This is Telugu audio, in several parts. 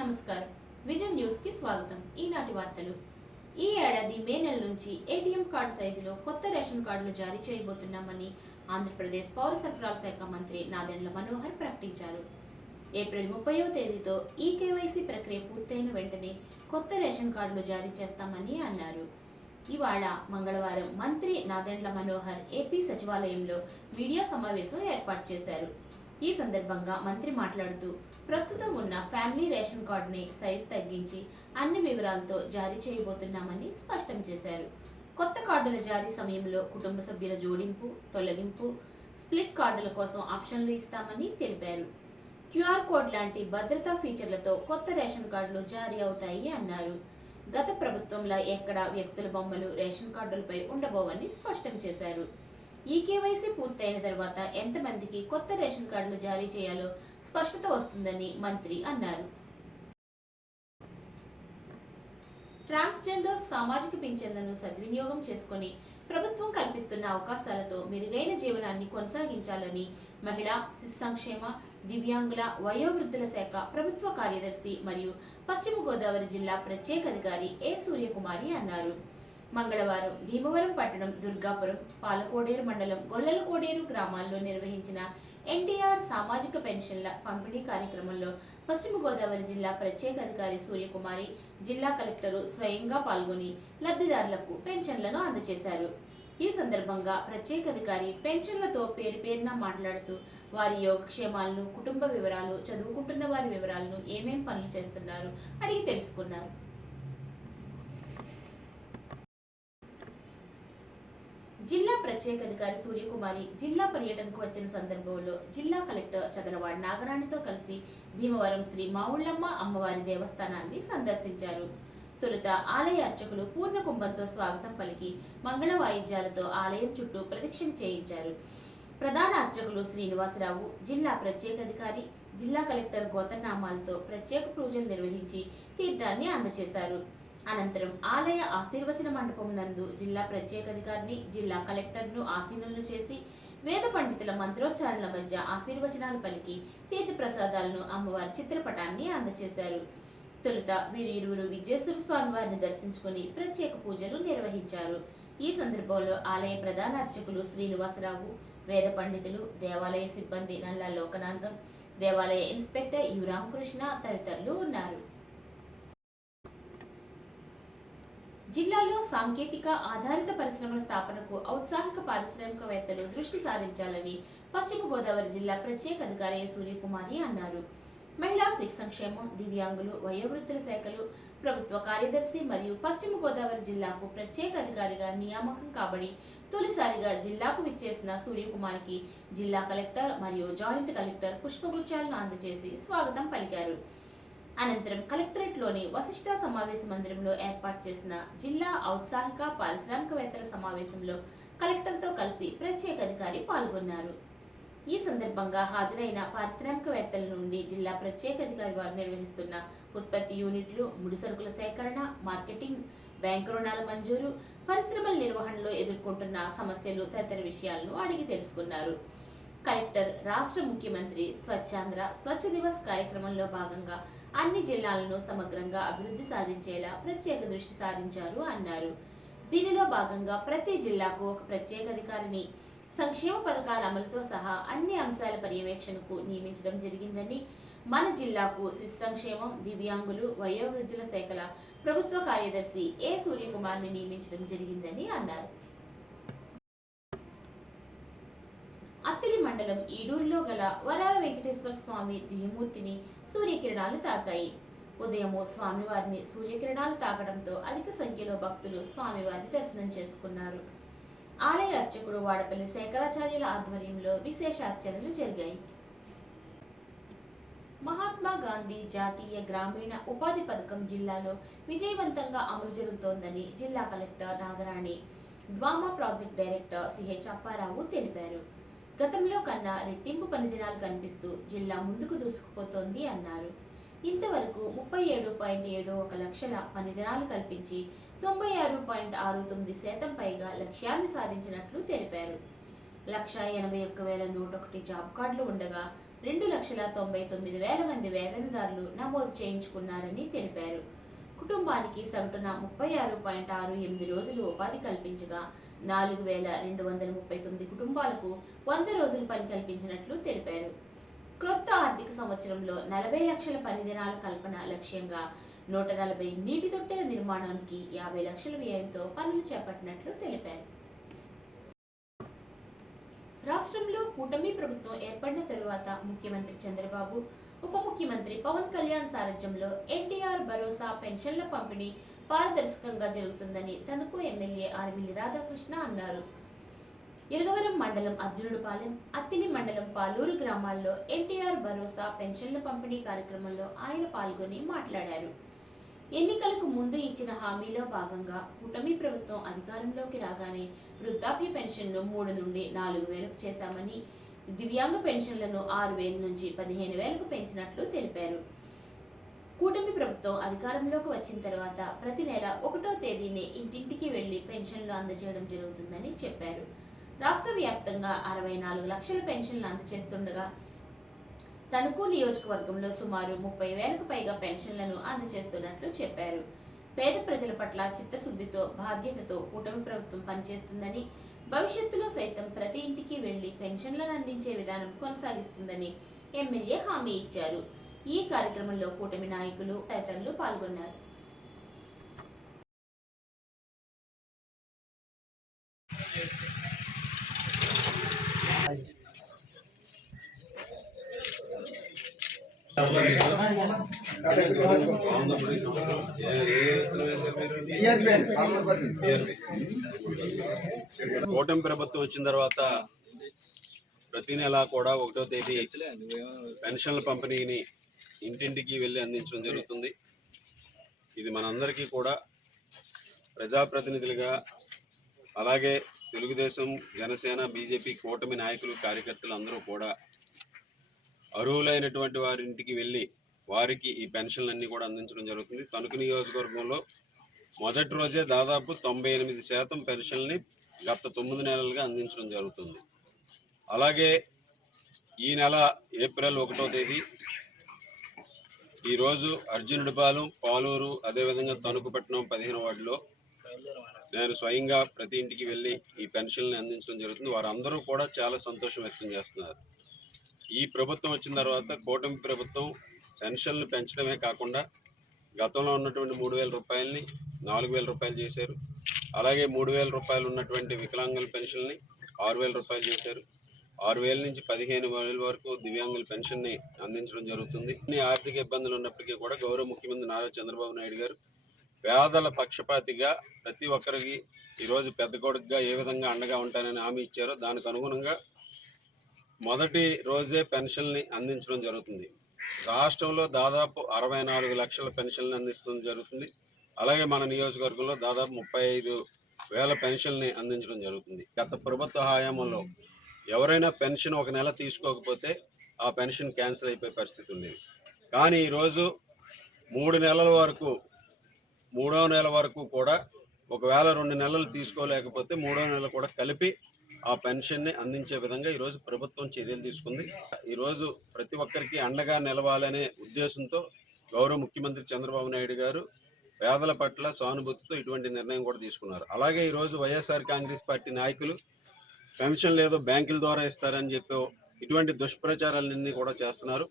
నమస్కారం. విజన్ న్యూస్ కి స్వాగతం. ఈనాటి వార్తలు. ఈ ఏడాది మే నెల నుంచి ఏటీఎం కార్డు సైజులో కొత్త రేషన్ కార్డులు జారీ చేయబోతున్నామని ఆంధ్రప్రదేశ్ పౌర సరఫరాల శాఖ మంత్రి నాదెండ్ల మనోహర్ ప్రకటించారు. ఏప్రిల్ 30వ తేదీతో ఈ కేవైసీ ప్రక్రియ పూర్తయిన వెంటనే కొత్త రేషన్ కార్డులు జారీ చేస్తామని అన్నారు. ఇవాళ మంగళవారం మంత్రి నాదెండ్ల మనోహర్ ఏపీ సచివాలయంలో మీడియా సమావేశం ఏర్పాటు చేశారు. ఈ సందర్భంగా మంత్రి మాట్లాడుతూ ప్రస్తుతం ఉన్న ఫ్యామిలీ రేషన్ కార్డుని సైజ్ తగ్గించి అన్ని వివరాలతో జారీ చేయబోతున్నామని స్పష్టం చేశారు. కొత్త కార్డుల జారీ సమయంలో కుటుంబ సభ్యుల జోడింపు, తొలగింపు, స్ప్లిట్ కార్డుల కోసం ఆప్షన్లు ఇస్తామని తెలిపారు. క్యూఆర్ కోడ్ లాంటి భద్రతా ఫీచర్లతో కొత్త రేషన్ కార్డులు జారీ అవుతాయి అన్నారు. గత ప్రభుత్వంలో ఎక్కడ వ్యక్తుల బొమ్మలు రేషన్ కార్డులపై ఉండబోవని స్పష్టం చేశారు. ఈ కేవైసీ పూర్తయిన తర్వాత ఎంతమందికి కొత్త రేషన్ కార్డులు జారీ చేయాలో స్పష్టత వస్తుందని మంత్రి అన్నారు. ట్రాన్స్జెండర్ సామాజిక పింఛన్లను సద్వినియోగం చేసుకుని ప్రభుత్వం కల్పిస్తున్న అవకాశాలతో మెరుగైన జీవనాన్ని కొనసాగించాలని మహిళా, శిశు సంక్షేమ, దివ్యాంగుల, వయోవృద్ధుల శాఖ ప్రభుత్వ కార్యదర్శి మరియు పశ్చిమ గోదావరి జిల్లా ప్రత్యేక అధికారి ఏ సూర్యకుమారి అన్నారు. మంగళవారం భీమవరం పట్టణం, దుర్గాపురం, పాలకోడేరు మండలం గొల్లలకోడేరు గ్రామాల్లో నిర్వహించిన ఎన్టీఆర్ సామాజిక పెన్షన్ల పంపిణీ కార్యక్రమంలో పశ్చిమ గోదావరి జిల్లా ప్రత్యేక అధికారి సూర్యకుమారి, జిల్లా కలెక్టరు స్వయంగా పాల్గొని లబ్ధిదారులకు పెన్షన్లను అందజేశారు. ఈ సందర్భంగా ప్రత్యేక అధికారి పెన్షన్లతో పేరున మాట్లాడుతూ వారి యోగక్షేమాలను, కుటుంబ వివరాలు, చదువుకుంటున్న వారి వివరాలను, ఏమేం పనులు చేస్తున్నారు అడిగి తెలుసుకున్నారు. జిల్లా ప్రత్యేక అధికారి సూర్యకుమారి జిల్లా పర్యటనకు వచ్చిన సందర్భంలో జిల్లా కలెక్టర్ చదలవాడ నాగరాణితో కలిసి భీమవరం శ్రీ మావుళ్ళమ్మ అమ్మవారి దేవస్థానాన్ని సందర్శించారు. తొలుత ఆలయ అర్చకులు పూర్ణ కుంభంతో స్వాగతం పలికి మంగళ వాయిద్యాలతో ఆలయం చుట్టూ ప్రదక్షిణ చేయించారు. ప్రధాన అర్చకులు శ్రీనివాసరావు, జిల్లా ప్రత్యేక అధికారి, జిల్లా కలెక్టర్ గోతనామాలతో ప్రత్యేక పూజలు నిర్వహించి తీర్థాన్ని అందజేశారు. అనంతరం ఆలయ ఆశీర్వచన మండపం నందు జిల్లా ప్రత్యేక అధికారిని, జిల్లా కలెక్టర్ను ఆసీనులను చేసి వేద పండితుల మంత్రోచ్చారణల మధ్య ఆశీర్వచనాలు పలికి తీర్థ ప్రసాదాలను అమ్మవారి చిత్రపటాన్ని అందజేశారు. తొలుత వీరిరువురు విజయేశ్వర స్వామి వారిని దర్శించుకుని ప్రత్యేక పూజలు నిర్వహించారు. ఈ సందర్భంలో ఆలయ ప్రధాన అర్చకులు శ్రీనివాసరావు, వేద పండితులు, దేవాలయ సిబ్బంది నల్ల లోకనాథం, దేవాలయ ఇన్స్పెక్టర్ యు రామకృష్ణ తదితరులు ఉన్నారు. జిల్లాలో సాంకేతిక ఆధారిత పరిశ్రమల స్థాపనకు ఔత్సాహిక పారిశ్రామికవేత్తలు దృష్టి సారించాలని పశ్చిమ గోదావరి జిల్లా ప్రత్యేక అధికారి సూర్యకుమారి అన్నారు. మహిళా, శిశు సంక్షేమం, దివ్యాంగులు, వయోవృద్ధుల శాఖలు ప్రభుత్వ కార్యదర్శి మరియు పశ్చిమ గోదావరి జిల్లాకు ప్రత్యేక అధికారిగా నియామకం కాబడి తొలిసారిగా జిల్లాకు విచ్చేసిన సూర్యకుమారికి జిల్లా కలెక్టర్ మరియు జాయింట్ కలెక్టర్ పుష్పగుచ్చాలను అందజేసి స్వాగతం పలికారు. అనంతరం కలెక్టరేట్లోని వశిష్ఠ సమావేశ మందిరంలో ఏర్పాటు చేసిన జిల్లా ఔత్సాహిక పారిశ్రామికవేత్తల సమావేశంలో కలెక్టర్తో కలిసి ప్రత్యేక అధికారి పాల్గొన్నారు. ఈ సందర్భంగా హాజరైన పారిశ్రామికవేత్తల నుండి జిల్లా ప్రత్యేక అధికారి వారు నిర్వహిస్తున్న ఉత్పత్తి యూనిట్లు, ముడిసరుకుల సేకరణ, మార్కెటింగ్, బ్యాంకు రుణాల మంజూరు, పరిశ్రమల నిర్వహణలో ఎదుర్కొంటున్న సమస్యలు తదితర విషయాలను అడిగి తెలుసుకున్నారు. కలెక్టర్ రాష్ట్ర ముఖ్యమంత్రి స్వచ్ఛాంధ్ర స్వచ్ఛ దివస్ కార్యక్రమంలో భాగంగా అన్ని జిల్లాలను సమగ్రంగా అభివృద్ధి సాధించేలా ప్రత్యేక దృష్టి సారించారు అన్నారు. దీనిలో భాగంగా ప్రతి జిల్లాకు ఒక ప్రత్యేక అధికారిని సంక్షేమ పథకాల అమలుతో సహా అన్ని అంశాల పర్యవేక్షణకు నియమించడం జరిగిందని, మన జిల్లాకు శిశు సంక్షేమం, దివ్యాంగులు, వయోవృద్ధుల శాఖల ప్రభుత్వ కార్యదర్శి ఏ సూర్యకుమార్ని నియమించడం జరిగిందని అన్నారు. అత్తిలి మండలం ఈడూరులో గల వరాల వెంకటేశ్వర స్వామి దివ్యమూర్తిని సూర్యకిరణాలు తాకాయి. ఉదయము స్వామివారిని సూర్యకిరణాలు తాకడంతో అధిక సంఖ్యలో భక్తులు స్వామివారిని దర్శనం చేసుకున్నారు. ఆలయ అర్చకుడు వాడపల్లి శేఖరాచార్యుల ఆధ్వర్యంలో విశేష అర్చనలు జరిగాయి. మహాత్మా గాంధీ జాతీయ గ్రామీణ ఉపాధి పథకం జిల్లాలో విజయవంతంగా అమలు జరుగుతోందని జిల్లా collector Nagarani, DWAMA project director CH Apparao తెలిపారు. గతంలో కన్నా రెట్టింపు పనిదినాలు కనిపిస్తూ జిల్లా ముందుకు దూసుకుపోతోంది అన్నారు. ఇంతవరకు 37.71 లక్షల పనిదినాలు కల్పించి 96.69% పైగా లక్ష్యాన్ని సాధించినట్లు తెలిపారు. 1,81,101 జాబ్ కార్డులు ఉండగా 2,99,000 మంది వేతనదారులు నమోదు చేయించుకున్నారని తెలిపారు. కుటుంబానికి సగటున 36.68 రోజులు ఉపాధి కల్పించగా 4,239 కుటుంబాలకు 100 రోజులు పని కల్పించినట్లు తెలిపారు. క్రొత్త ఆర్థిక సంవత్సరంలో 40 లక్షల పని దినాల కల్పన లక్ష్యంగా 140 నీటి తొట్టెల నిర్మాణానికి 50 లక్షల వ్యయంతో పనులు చేపట్టినట్లు తెలిపారు. రాష్ట్రంలో కూటమి ప్రభుత్వం ఏర్పడిన తరువాత ముఖ్యమంత్రి చంద్రబాబు, ఉప ముఖ్యమంత్రి పవన్ కళ్యాణ్ సారథ్యంలో ఎన్టీఆర్ భరోసా పెన్షన్ల పంపిణీ పారదర్శకంగా జరుగుతుందని తణుకు ఎమ్మెల్యే ఆర్మిల్లి రాధాకృష్ణ అన్నారు. ఇరగవరం మండలం అర్జునుడిపాలెం, అత్తిలి మండలం పాలూరు గ్రామాల్లో ఎన్టీఆర్ భరోసా పెన్షన్ల పంపిణీ కార్యక్రమంలో ఆయన పాల్గొని మాట్లాడారు. ఎన్నికలకు ముందు ఇచ్చిన హామీలో భాగంగా కూటమి ప్రభుత్వం అధికారంలోకి రాగానే వృద్ధాప్య పెన్షన్ను 3 నుండి 4,000కు చేశామని, దివ్యాంగ పెన్షన్లను 6,000 నుంచి 15,000కు పెంచినట్లు తెలిపారు. కూటమి ప్రభుత్వం అధికారంలోకి వచ్చిన తర్వాత ప్రతి నెల 1వ తేదీనే ఇంటింటికి వెళ్లి పెన్షన్లు అందజేయడం జరుగుతుందని చెప్పారు. రాష్ట్ర వ్యాప్తంగా 64 లక్షల పెన్షన్లు అందజేస్తుండగా తణుకు నియోజకవర్గంలో సుమారు 30,000కు పైగా పెన్షన్లను అందజేస్తున్నట్లు చెప్పారు. పేద ప్రజల పట్ల చిత్తశుద్ధితో, బాధ్యతతో కూటమి ప్రభుత్వం పనిచేస్తుందని, భవిష్యత్తులో సైతం ప్రతి ఇంటికి వెళ్లి పెన్షన్లను అందించే విధానం కొనసాగిస్తుందని ఎమ్మెల్యే హామీ ఇచ్చారు. ఈ కార్యక్రమంలో కూటమి నాయకులు, తదితరులు పాల్గొన్నారు. కూటమి ప్రభుత్వం వచ్చిన తర్వాత ప్రతి నెల కూడా 1వ తేదీ పెన్షన్ల పంపిణీని ఇంటింటికి వెళ్ళి అందించడం జరుగుతుంది. ఇది మనందరికీ కూడా ప్రజాప్రతినిధులుగా, అలాగే తెలుగుదేశం, జనసేన, బీజేపీ కూటమి నాయకులు, కార్యకర్తలు అందరూ కూడా అర్హులైనటువంటి వారింటికి వెళ్ళి వారికి ఈ పెన్షన్లన్నీ కూడా అందించడం జరుగుతుంది. తణుకు నియోజకవర్గంలో మొదటి రోజే దాదాపు 98% పెన్షన్ని గత 9 నెలలుగా అందించడం జరుగుతుంది. అలాగే ఈ నెల ఏప్రిల్ 1వ తేదీ ఈరోజు అర్జునుడిపాలెం, పాలూరు, అదేవిధంగా తణుకుపట్నం 15 వార్డులో నేను స్వయంగా ప్రతి ఇంటికి వెళ్ళి ఈ పెన్షన్ని అందించడం జరుగుతుంది. వారందరూ కూడా చాలా సంతోషం వ్యక్తం చేస్తున్నారు. ఈ ప్రభుత్వం వచ్చిన తర్వాత కూటమి ప్రభుత్వం పెన్షన్లు పెంచడమే కాకుండా గతంలో ఉన్నటువంటి 3,000 రూపాయలని 4,000 రూపాయలు చేశారు. అలాగే 3,000 రూపాయలు ఉన్నటువంటి వికలాంగుల పెన్షన్ని 6,000 రూపాయలు చేశారు. 6,000 నుంచి 15,000 వరకు దివ్యాంగుల పెన్షన్ని అందించడం జరుగుతుంది. ఇన్ని ఆర్థిక ఇబ్బందులు ఉన్నప్పటికీ కూడా గౌరవ ముఖ్యమంత్రి నారా చంద్రబాబు నాయుడు గారు పేదల పక్షపాతిగా ప్రతి ఒక్కరికి ఈరోజు పెద్ద కొడుకుగా ఏ విధంగా అండగా ఉంటానని హామీ ఇచ్చారో దానికి అనుగుణంగా మొదటి రోజే పెన్షన్ని అందించడం జరుగుతుంది. రాష్ట్రంలో దాదాపు 64 లక్షల పెన్షన్లు అందించడం జరుగుతుంది. అలాగే మన నియోజకవర్గంలో దాదాపు 35,000 పెన్షన్ని అందించడం జరుగుతుంది. గత ప్రభుత్వ హయాంలో ఎవరైనా పెన్షన్ ఒక నెల తీసుకోకపోతే ఆ పెన్షన్ క్యాన్సిల్ అయిపోయే పరిస్థితి ఉండేది. కానీ ఈరోజు 3 నెలల వరకు, 3వ నెల వరకు కూడా ఒకవేళ 2 నెలలు తీసుకోలేకపోతే 3వ నెల కూడా కలిపి ఆ పెన్షన్ని అందించే విధంగా ఈరోజు ప్రభుత్వం చర్యలు తీసుకుంది. ఈరోజు ప్రతి ఒక్కరికి అండగా నిలవాలనే ఉద్దేశంతో గౌరవ ముఖ్యమంత్రి చంద్రబాబు నాయుడు గారు పేదల పట్ల సానుభూతితో ఇటువంటి నిర్ణయం కూడా తీసుకున్నారు. అలాగే ఈరోజు వైఎస్ఆర్ కాంగ్రెస్ పార్టీ నాయకులు పెన్షన్ లేదో బ్యాంకుల ద్వారా ఇస్తారని చెప్పి ఇటువంటి దుష్ప్రచారాలన్నీ కూడా చేస్తున్నారు.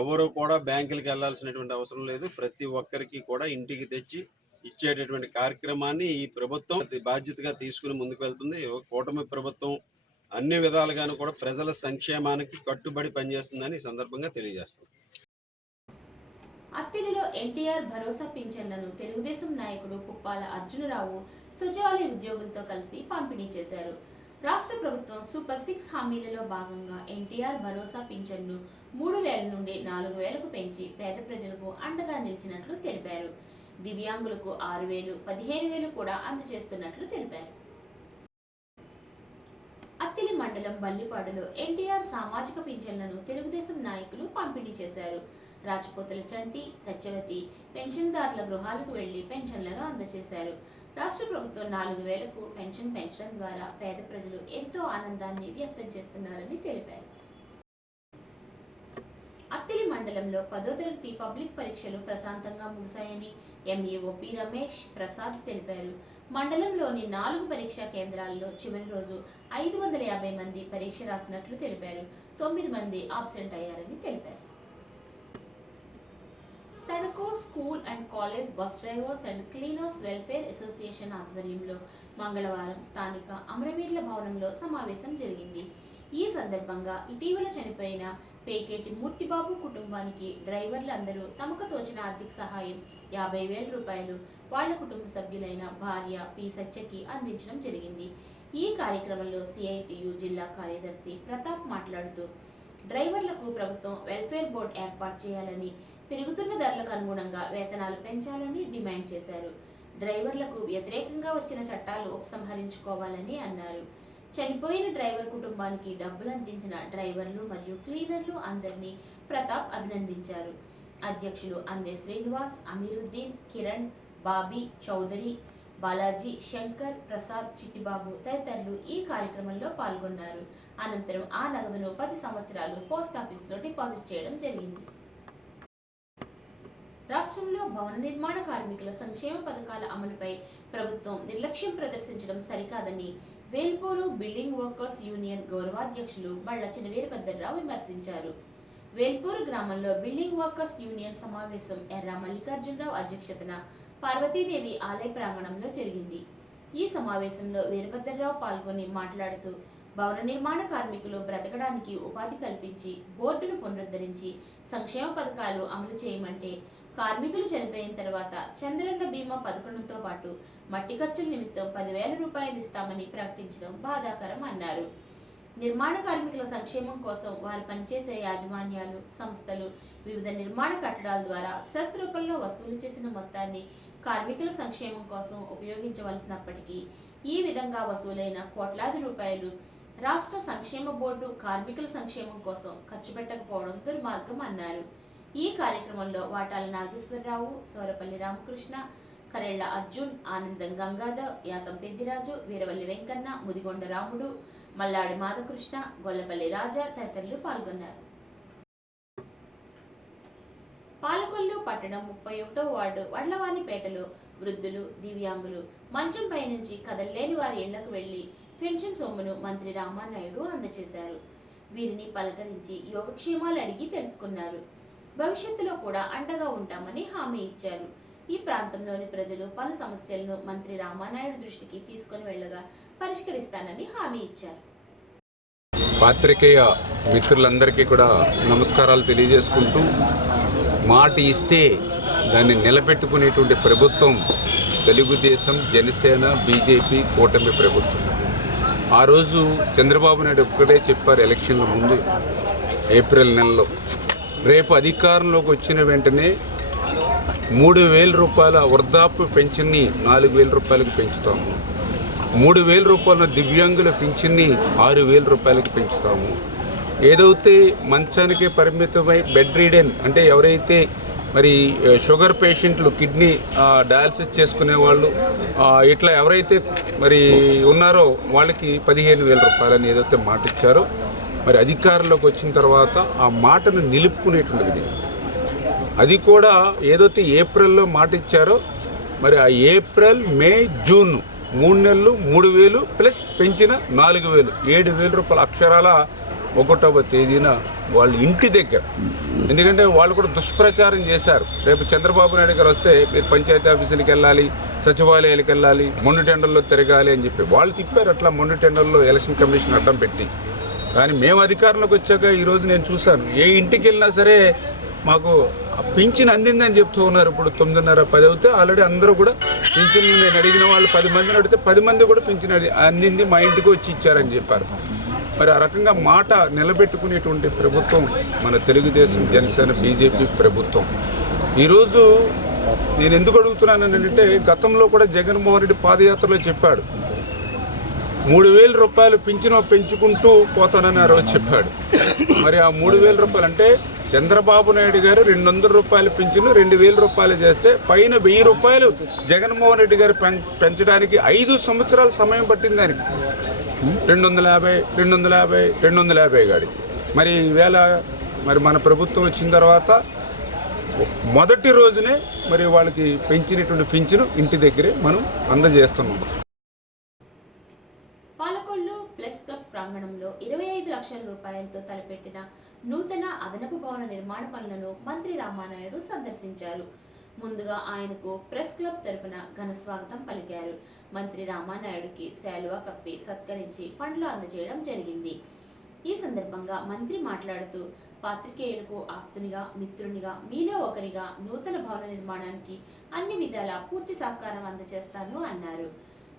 ఎవరు కూడా బ్యాంకులకు వెళ్లాల్సినటువంటి అవసరం లేదు. ప్రతి ఒక్కరికి కూడా ఇంటికి తెచ్చి ఇచ్చేటటువంటి కార్యక్రమాన్ని ఈ ప్రభుత్వం బాధ్యతగా తీసుకుని ముందుకు వెళ్తుంది. కూటమి ప్రభుత్వం అన్ని విధాలుగాను కూడా ప్రజల సంక్షేమానికి కట్టుబడి పనిచేస్తుందని ఈ సందర్భంగా తెలియజేస్తుంది. అత్తిలిలో ఎన్టీఆర్ భరోసా పింఛన్లను తెలుగుదేశం నాయకుడు పుప్పాల అర్జునరావు సచివాలయ ఉద్యోగులతో కలిసి పంపిణీ చేశారు. రాష్ట్ర ప్రభుత్వం సూపర్ 6 హామీలలో భాగంగా ఎన్టీఆర్ భరోసా పింఛన్ను 3,000 నుండి 4,000కు పెంచి పేద ప్రజలకు అండగా నిలిచినట్లు తెలిపారు. దివ్యాంగులకు 6,000, 15,000 కూడా అందజేస్తున్నట్లు తెలిపారు. అత్తిలి మండలం బల్లిపాడులో ఎన్టీఆర్ సామాజిక పింఛన్లను తెలుగుదేశం నాయకులు పంపిణీ చేశారు. రాజపోతుల చంటి, సత్యవతి పెన్షన్దారుల గృహాలకు వెళ్లి పెన్షన్లను అందజేశారు. రాష్ట్ర ప్రభుత్వం 4,000కు పెన్షన్ పెంచడం ద్వారా పేద ప్రజలు ఎంతో ఆనందాన్ని వ్యక్తం చేస్తున్నారని తెలిపారు. మండలంలో 10వ తరగతి పబ్లిక్ పరీక్షలు ప్రశాంతంగా ముగిశాయని ఎంఈఓ పి రమేష్ ప్రసాద్ తెలిపారు. మండలంలోని 4 పరీక్షా కేంద్రాల్లో చివరి రోజు 550 మంది పరీక్ష రాసినట్లు తెలిపారు. 9 మంది ఆబ్సెంట్ అయ్యారని తెలిపారు. Tanuku school and college bus drivers and cleaners welfare association ఆధ్వర్యంలో మంగళవారం స్థానిక అమరవీరుల భవనంలో సమావేశం జరిగింది. ఈ సందర్భంగా ఇటీవల చనిపోయిన పేకేటి మూర్తిబాబు కుటుంబానికి డ్రైవర్లందరూ తమకు తోచిన ఆర్థిక సహాయం 50,000 రూపాయలు వాళ్ల కుటుంబ సభ్యులైన భార్య పి సత్యకి అందించడం జరిగింది. ఈ కార్యక్రమంలో సిఐటియు జిల్లా కార్యదర్శి ప్రతాప్ మాట్లాడుతూ డ్రైవర్లకు ప్రభుత్వం వెల్ఫేర్ బోర్డు ఏర్పాటు చేయాలని, పెరుగుతున్న ధరలకు అనుగుణంగా వేతనాలు పెంచాలని డిమాండ్ చేశారు. డ్రైవర్లకు వ్యతిరేకంగా వచ్చిన చట్టాలు ఉపసంహరించుకోవాలని అన్నారు. చనిపోయిన డ్రైవర్ కుటుంబానికి డబ్బులు అందించిన డ్రైవర్లు మరియు క్లీనర్లు అందరినీ ప్రతాప్ అభినందించారు. అధ్యక్షులు అందే శ్రీనివాస్, అమీరుద్దీన్, కిరణ్, బాబీ, చౌదరి, బాలాజీ, శంకర్, ప్రసాద్, చిట్టిబాబు తదితరులు ఈ కార్యక్రమంలో పాల్గొన్నారు. అనంతరం ఆ నగదును 10 సంవత్సరాలు పోస్టాఫీసులో డిపాజిట్ చేయడం జరిగింది. రాష్ట్రంలో భవన నిర్మాణ కార్మికుల సంక్షేమ పథకాల అమలుపై ప్రభుత్వం నిర్లక్ష్యం ప్రదర్శించడం సరికాదని వేల్పూరు బిల్డింగ్ వర్కర్స్ యూనియన్ గౌరవాధ్యక్షులు బళ్ళ చినవీరభద్రరావు విమర్శించారు. వేల్పూరు గ్రామంలో బిల్డింగ్ వర్కర్స్ యూనియన్ సమావేశం ఎర్ర మల్లికార్జునరావు అధ్యక్షతన పార్వతీదేవి ఆలయ ప్రాంగణంలో జరిగింది. ఈ సమావేశంలో వీరభద్రరావు పాల్గొని మాట్లాడుతూ భవన నిర్మాణ కార్మికులు బ్రతకడానికి ఉపాధి కల్పించి బోర్డును పునరుద్ధరించి సంక్షేమ పథకాలు అమలు చేయమంటే కార్మికులు చనిపోయిన తర్వాత చంద్రన్న బీమా పథకంతో పాటు మట్టి ఖర్చుల నిమిత్తం 10,000 రూపాయలు ఇస్తామని ప్రకటించడం బాధాకరం అన్నారు. నిర్మాణ కార్మికుల సంక్షేమం కోసం వారు పనిచేసే యాజమాన్యాలు, సంస్థలు వివిధ నిర్మాణ కట్టడాల ద్వారా సెస్ రూపంలో వసూలు చేసిన మొత్తాన్ని కార్మికుల సంక్షేమం కోసం ఉపయోగించవలసినప్పటికీ ఈ విధంగా వసూలైన కోట్లాది రూపాయలు రాష్ట్ర సంక్షేమ బోర్డు కార్మికుల సంక్షేమం కోసం ఖర్చు పెట్టకపోవడం దుర్మార్గం అన్నారు. ఈ కార్యక్రమంలో వాటాల నాగేశ్వరరావు, సోరపల్లి రామకృష్ణ, కరెళ్ల అర్జున్, ఆనందం గంగాధర్, యాతం పెద్దిరాజు, వీరవల్లి వెంకన్న, ముదిగొండ రాముడు, మల్లాడి మాధకృష్ణ, గొల్లపల్లి రాజా తదితరులు పాల్గొన్నారు. పాలకొల్లు పట్టణం 31వ వార్డు వడ్లవానిపేటలో వృద్ధులు, దివ్యాంగులు మంచంపై నుంచి కదల్లేని వారి ఇళ్లకు వెళ్లి పెన్షన్ సొమ్మును మంత్రి రామానాయుడు అందజేశారు. వీరిని పలకరించి యోగక్షేమాలు అడిగి తెలుసుకున్నారు. భవిష్యత్తులో కూడా అండగా ఉంటామని హామీ ఇచ్చారు. ఈ ప్రాంతంలోని ప్రజలు పలు సమస్యలను మంత్రి రామానాయుడు దృష్టికి తీసుకుని వెళ్ళగా పరిష్కరిస్తానని హామీ ఇచ్చారు. పాత్రికేయ మిత్రులందరికీ కూడా నమస్కారాలు తెలియజేసుకుంటూ, మాట ఇస్తే దాన్ని నిలబెట్టుకునేటువంటి ప్రభుత్వం తెలుగుదేశం, జనసేన, బీజేపీ కూటమి ప్రభుత్వం. ఆ రోజు చంద్రబాబు నాయుడు ఒక్కడే చెప్పారు ఎలక్షన్ల ముందు ఏప్రిల్ నెలలో, రేపు అధికారంలోకి వచ్చిన వెంటనే 3,000 రూపాయల వృద్ధాప్య పెన్షన్ని 4,000 రూపాయలకు పెంచుతాము, 3,000 రూపాయల దివ్యాంగుల పెన్షన్ని 6,000 రూపాయలకి పెంచుతాము. ఏదైతే మంచానికి పరిమితమై బెడ్ రీడెన్ అంటే ఎవరైతే మరి షుగర్ పేషెంట్లు, కిడ్నీ డయాలసిస్ చేసుకునే వాళ్ళు, ఇట్లా ఎవరైతే మరి ఉన్నారో వాళ్ళకి 15,000 రూపాయలని ఏదైతే మాట ఇచ్చారో, మరి అధికారంలోకి వచ్చిన తర్వాత ఆ మాటను నిలుపుకునేటువంటిది. అది కూడా ఏదైతే ఏప్రిల్లో మాట ఇచ్చారో, మరి ఆ ఏప్రిల్, మే, జూన్ 3 నెలలు 3,000 ప్లస్ పెంచిన 4,000, 7,000 రూపాయల అక్షరాల 1వ తేదీన వాళ్ళ ఇంటి దగ్గర. ఎందుకంటే వాళ్ళు కూడా దుష్ప్రచారం చేశారు, రేపు చంద్రబాబు నాయుడు గారు వస్తే మీరు పంచాయతీ ఆఫీసులకు వెళ్ళాలి, సచివాలయాలకు వెళ్ళాలి, మొండి టెండర్లో తిరగాలి అని చెప్పి వాళ్ళు తిప్పారు. అట్లా మొండి టెండర్లో ఎలక్షన్ కమిషన్ అడ్డం పెట్టి. కానీ మేము అధికారంలోకి వచ్చాక ఈరోజు నేను చూశాను, ఏ ఇంటికి వెళ్ళినా సరే మాకు పింఛన్ అందిందని చెప్తూ ఉన్నారు. ఇప్పుడు 9:30, 10 అవుతే ఆల్రెడీ అందరూ కూడా పింఛన్, నేను అడిగిన వాళ్ళు 10 మందిని అడిగితే 10 మంది కూడా పింఛన్ అందింది, మా ఇంటికి వచ్చి ఇచ్చారని చెప్పారు. మరి ఆ రకంగా మాట నిలబెట్టుకునేటువంటి ప్రభుత్వం మన తెలుగుదేశం, జనసేన, బీజేపీ ప్రభుత్వం. ఈరోజు నేను ఎందుకు అడుగుతున్నానంటే, గతంలో కూడా జగన్మోహన్ రెడ్డి పాదయాత్రలో చెప్పాడు 3,000 రూపాయలు పింఛను పెంచుకుంటూ పోతానని ఆ రోజు చెప్పాడు. మరి ఆ 3,000 రూపాయలు అంటే చంద్రబాబు నాయుడు గారు 200 రూపాయలు పింఛను 2,000 రూపాయలు చేస్తే పైన 1,000 రూపాయలు జగన్మోహన్ రెడ్డి గారు పెంచడానికి 5 సంవత్సరాల సమయం పట్టింది దానికి. 250 గాడి. మరి ఈవేళ మరి మన ప్రభుత్వం వచ్చిన తర్వాత మొదటి రోజునే మరి వాళ్ళకి పెంచినటువంటి పింఛను ఇంటి దగ్గరే మనం అందజేస్తున్నాం. పాలకొల్లు ప్లస్ క్లబ్ ప్రాంగణంలో 25 లక్షల రూపాయలతో తలపెట్టిన నూతన అదనపు భవన నిర్మాణ పనులను మంత్రి రామానాయుడు సందర్శించారు. ముందుగా ఆయనకు ప్రెస్ క్లబ్ తరఫున ఘన స్వాగతం పలికారు. మంత్రి రామానాయుడుకి శాలువా కప్పి సత్కరించి పండ్లు అందజేయడం జరిగింది. ఈ సందర్భంగా మంత్రి మాట్లాడుతూ, పాత్రికేయులకు ఆప్తునిగా, మిత్రునిగా, మీలో ఒకరిగా నూతన భవన నిర్మాణానికి అన్ని విధాల పూర్తి సహకారం అందజేస్తాను అన్నారు.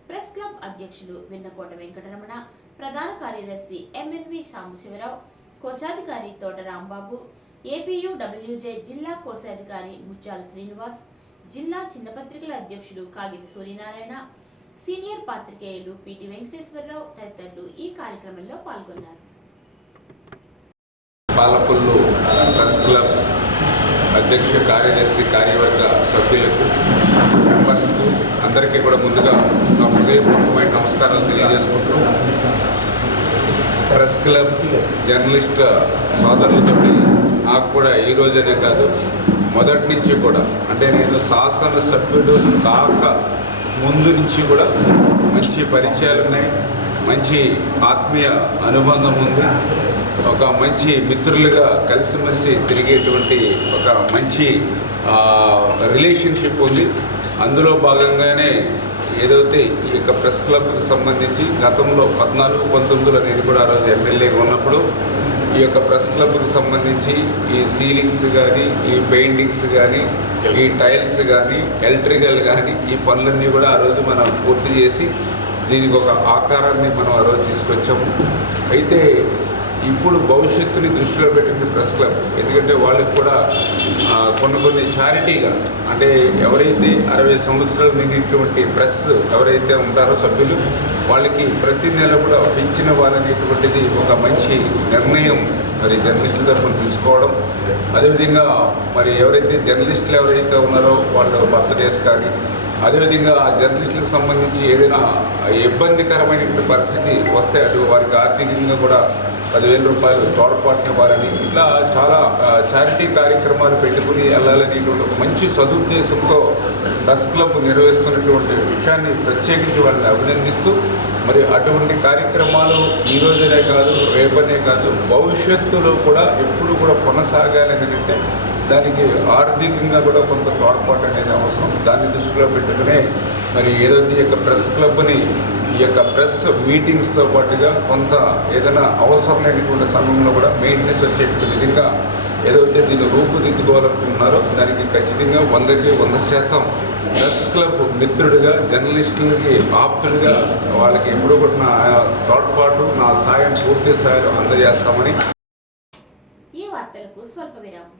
ప్రెస్ క్లబ్ అధ్యక్షులు విన్నకోట వెంకటరమణ, ప్రధాన కార్యదర్శి ఎంఎన్వి సాంబశివరావు, కోశాధికారి తోట రాంబాబు, ఏపీయూడబ్ల్యూజే జిల్లా కోశాధికారి ముత్యాల శ్రీనివాస్, జిల్లా చిన్నపత్రికల అధ్యక్షుడు కాగిత సూర్యనారాయణ, సీనియర్ పాత్రికేయులు పిటి వెంకటేశ్వరరావు తదితరులు ఈ కార్యక్రమంలో పాల్గొన్నారు. పాలకొల్లు ప్రెస్ క్లబ్ అధ్యక్ష కార్యదర్శి కార్యవర్గ సభ్యులకు, మెంబర్స్కు అందరికీ కూడా ముందుగా నా హృదయపూర్వకమైన నమస్కారాలు తెలియజేసుకుంటూ, ప్రెస్ క్లబ్ జర్నలిస్ట్ సోదరులతో నాకు కూడా ఈ రోజనే కాదు మొదటి నుంచి కూడా, అంటే నేను శాసనసభ్యుడు కాక ముందు నుంచి కూడా మంచి పరిచయాలు ఉన్నాయి, మంచి ఆత్మీయ అనుబంధం ఉంది, ఒక మంచి మిత్రులుగా కలిసిమెలిసి తిరిగేటువంటి ఒక మంచి రిలేషన్షిప్ ఉంది. అందులో భాగంగానే ఏదైతే ఈ యొక్క ప్రెస్ క్లబ్కి సంబంధించి గతంలో 14-19లో నేను కూడా ఆ రోజు ఎమ్మెల్యేగా ఉన్నప్పుడు ఈ యొక్క ప్రెస్ క్లబ్కి సంబంధించి ఈ సీలింగ్స్ కానీ, ఈ పెయింటింగ్స్ కానీ, ఈ టైల్స్ కానీ, ఎలక్ట్రికల్ కానీ, ఈ పనులన్నీ కూడా ఆ రోజు మనం పూర్తి చేసి దీనికి ఒక ఆకారాన్ని మనం ఆ రోజు తీసుకొచ్చాము. అయితే ఇప్పుడు భవిష్యత్తుని దృష్టిలో పెట్టింది ప్రెస్ క్లబ్. ఎందుకంటే వాళ్ళకి కూడా కొన్ని చారిటీగా, అంటే ఎవరైతే 60 సంవత్సరాలు నిండినటువంటి ప్రెస్ ఎవరైతే ఉంటారో సభ్యులు, వాళ్ళకి ప్రతి నెల కూడా పెంచిన వాళ్ళనేటువంటిది ఒక మంచి నిర్ణయం మరి జర్నలిస్టుల తరఫున తీసుకోవడం. అదేవిధంగా మరి ఎవరైతే జర్నలిస్టులు ఎవరైతే ఉన్నారో వాళ్ళ బర్త్డేస్ కానీ, అదేవిధంగా ఆ జర్నలిస్టులకు సంబంధించి ఏదైనా ఇబ్బందికరమైనటువంటి పరిస్థితి వస్తే అటు వారికి ఆర్థికంగా కూడా 10,000 రూపాయలు తోడ్పాటునివ్వాలని, ఇట్లా చాలా చారిటీ కార్యక్రమాలు పెట్టుకుని వెళ్ళాలనేటువంటి ఒక మంచి సదుద్దేశంతో ప్రెస్ క్లబ్ నిర్వహిస్తున్నటువంటి విషయాన్ని ప్రత్యేకించి వాళ్ళని అభినందిస్తూ, మరి అటువంటి కార్యక్రమాలు ఈ రోజునే కాదు, రేపనే కాదు, భవిష్యత్తులో కూడా ఎప్పుడు కూడా కొనసాగాలి. ఎందుకంటే దానికి ఆర్థికంగా కూడా కొంత తోడ్పాటు అనేది అవసరం. దాన్ని దృష్టిలో పెట్టుకునే మరి ఏదైతే ఈ యొక్క ప్రెస్ క్లబ్ని ఈ యొక్క ప్రెస్ మీటింగ్స్తో పాటుగా కొంత ఏదైనా అవసరం లేనటువంటి సమయంలో కూడా మెయింటెనెన్స్ వచ్చేటువంటి విధంగా ఏదైతే దీన్ని రూపుదిద్దుకోవాలనుకుంటున్నారో దానికి ఖచ్చితంగా 100కి 100% ప్రెస్ క్లబ్ మిత్రుడిగా, జర్నలిస్టులకి ఆప్తుడిగా వాళ్ళకి ఎప్పుడూ కూడా నా తోడ్పాటు, నా సాయం పూర్తి స్థాయిలో అందజేస్తామని. ఈ వార్తలకు స్వల్ప విరామం.